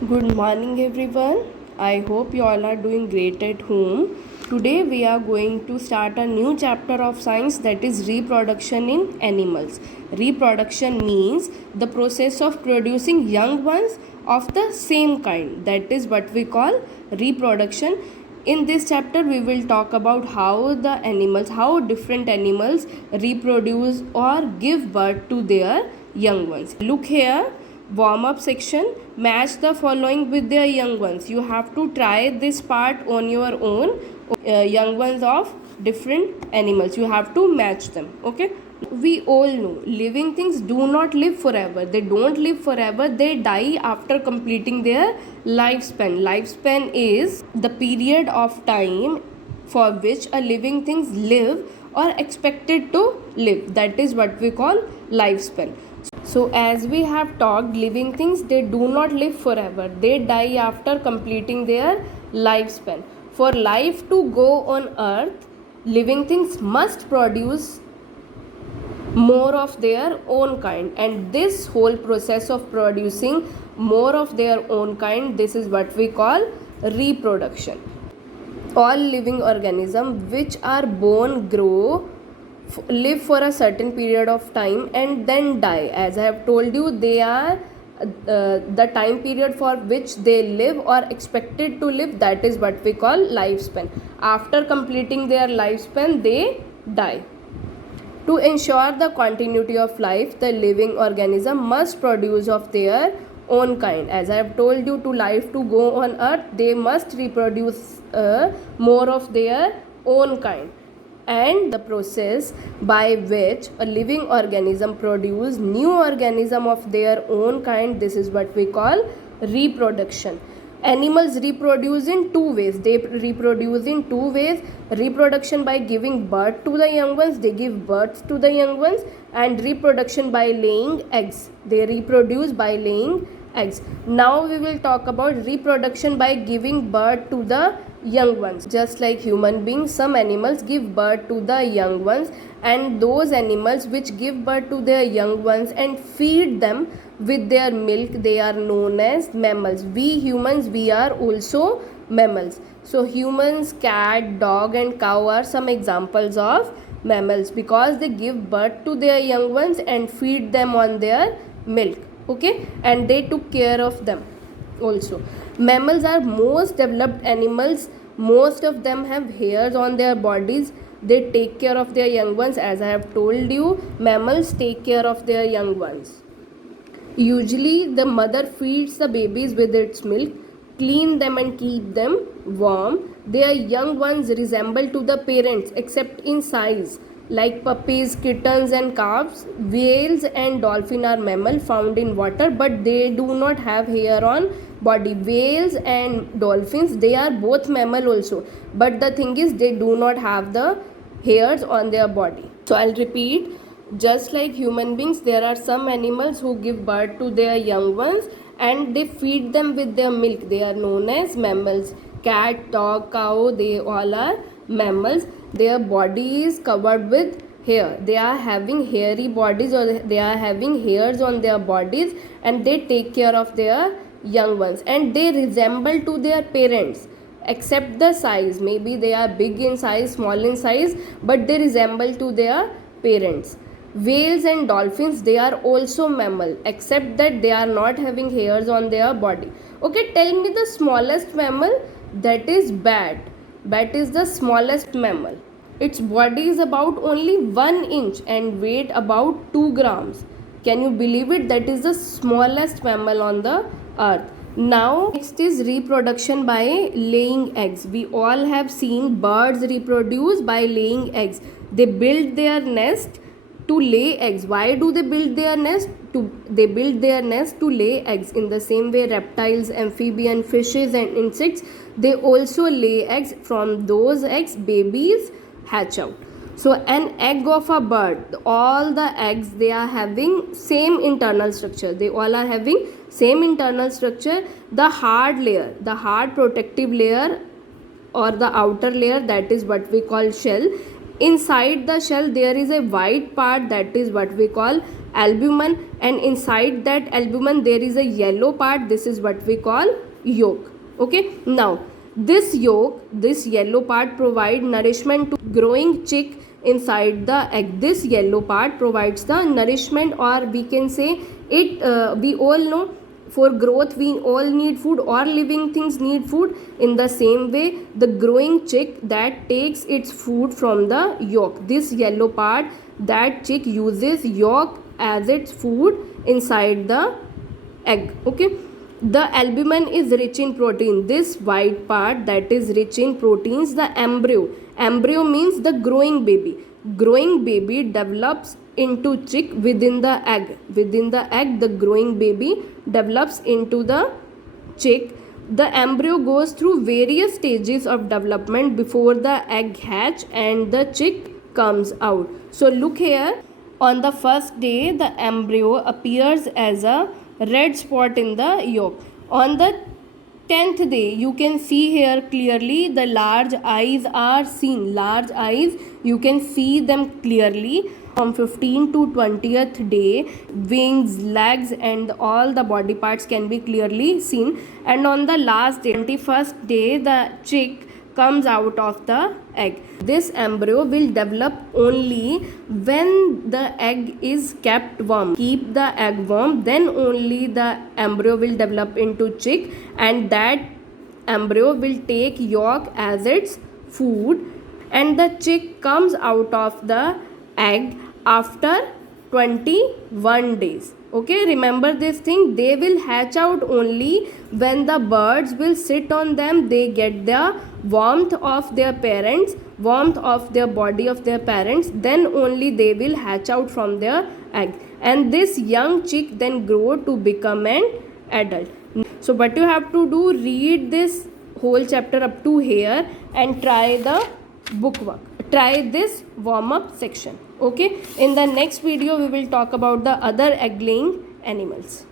Good morning, everyone. I hope you all are doing great at home. Today, we are going to start a new chapter of science, that is reproduction in animals. Reproduction means the process of producing young ones of the same kind. That is what we call reproduction. In this chapter, we will talk about how different animals reproduce or give birth to their young ones. Look here, warm up section. Match the following with their young ones. You have to try this part on your own. Young ones of different animals, you have to match them. Okay, we all know living things do not live forever. They don't live forever, they die after completing their lifespan is the period of time for which a living things live or expected to live. That is what we call lifespan. So, as we have talked, living things they do not live forever, they die after completing their lifespan. For life to go on earth, living things must produce more of their own kind, and this whole process of producing more of their own kind, this is what we call reproduction. All living organisms which are born, grow, live for a certain period of time and then die. As I have told you, they are the time period for which they live or expected to live, that is what we call lifespan. After completing their lifespan, they die. To ensure the continuity of life, the living organism must produce of their own kind. As I have told you, to life to go on earth, they must reproduce more of their own kind. And the process by which a living organism produce new organism of their own kind, this is what we call reproduction. Animals reproduce in two ways. They reproduce in two ways. Reproduction by giving birth to the young ones, they give birth to the young ones, and reproduction by laying eggs. They reproduce by laying eggs. Now we will talk about reproduction by giving birth to the young ones. Just like human beings, some animals give birth to the young ones, and those animals which give birth to their young ones and feed them with their milk, they are known as mammals. We humans, we are also mammals. So humans, cat, dog and cow are some examples of mammals because they give birth to their young ones and feed them on their milk. Okay, and they took care of them also. Mammals are most developed animals. Most of them have hairs on their bodies. They take care of their young ones. As I have told you, mammals take care of their young ones. Usually the mother feeds the babies with its milk, clean them and keep them warm. Their young ones resemble to the parents except in size. Like puppies, kittens and calves, whales and dolphin are mammal found in water, but they do not have hair on body. Whales and dolphins, they are both mammal also, but the thing is they do not have the hairs on their body. So I'll repeat, just like human beings, there are some animals who give birth to their young ones and they feed them with their milk. They are known as mammals. Cat, dog, cow, they all are mammals. Their body is covered with hair. They are having hairy bodies, or they are having hairs on their bodies, and they take care of their young ones, and they resemble to their parents except the size. Maybe they are big in size, small in size, but they resemble to their parents. Whales and dolphins, they are also mammal except that they are not having hairs on their body. Okay, tell me the smallest mammal. That is bat. Bat is the smallest mammal. Its body is about only 1 inch and weight about 2 grams. Can you believe it? That is the smallest mammal on the earth. Now next is reproduction by laying eggs. We all have seen birds reproduce by laying eggs. They build their nest to lay eggs. Why do they build their nest? They build their nest to lay eggs. In the same way, reptiles, amphibian, fishes and insects, they also lay eggs. From those eggs, babies hatch out. So an egg of a bird, all the eggs, they are having same internal structure. They all are having same internal structure. The hard layer, the hard protective layer or the outer layer, that is what we call shell. Inside the shell there is a white part, that is what we call albumin, and inside that albumin there is a yellow part. This is what we call yolk. Okay, now this yolk, this yellow part, provide nourishment to growing chick inside the egg. This yellow part provides the nourishment, or we can say it, we all know for growth we all need food, all living things need food. In the same way, the growing chick that takes its food from the yolk. This yellow part, that chick uses yolk as its food inside the egg. Okay, the albumin is rich in protein. This white part that is rich in proteins, the embryo means the growing baby. Growing baby develops into chick within the egg. Within the egg, the growing baby develops into the chick. The embryo goes through various stages of development before the egg hatch and the chick comes out. So look here, on the first day the embryo appears as a red spot in the yolk. On the 10th day, you can see here clearly the large eyes are seen. Large eyes, you can see them clearly. From 15th to 20th day, wings, legs and all the body parts can be clearly seen. And on the last day, 21st day, the chick comes out of the egg. This embryo will develop only when the egg is kept warm. Keep the egg warm, then only the embryo will develop into chick, and that embryo will take yolk as its food, and the chick comes out of the egg after 21 days. Okay, remember this thing, they will hatch out only when the birds will sit on them, they get the warmth of their parents, warmth of their body of their parents, then only they will hatch out from their egg, and this young chick then grow to become an adult. So what you have to do, read this whole chapter up to here and try the bookwork, try this warm up section. Okay, in the next video we will talk about the other egg laying animals.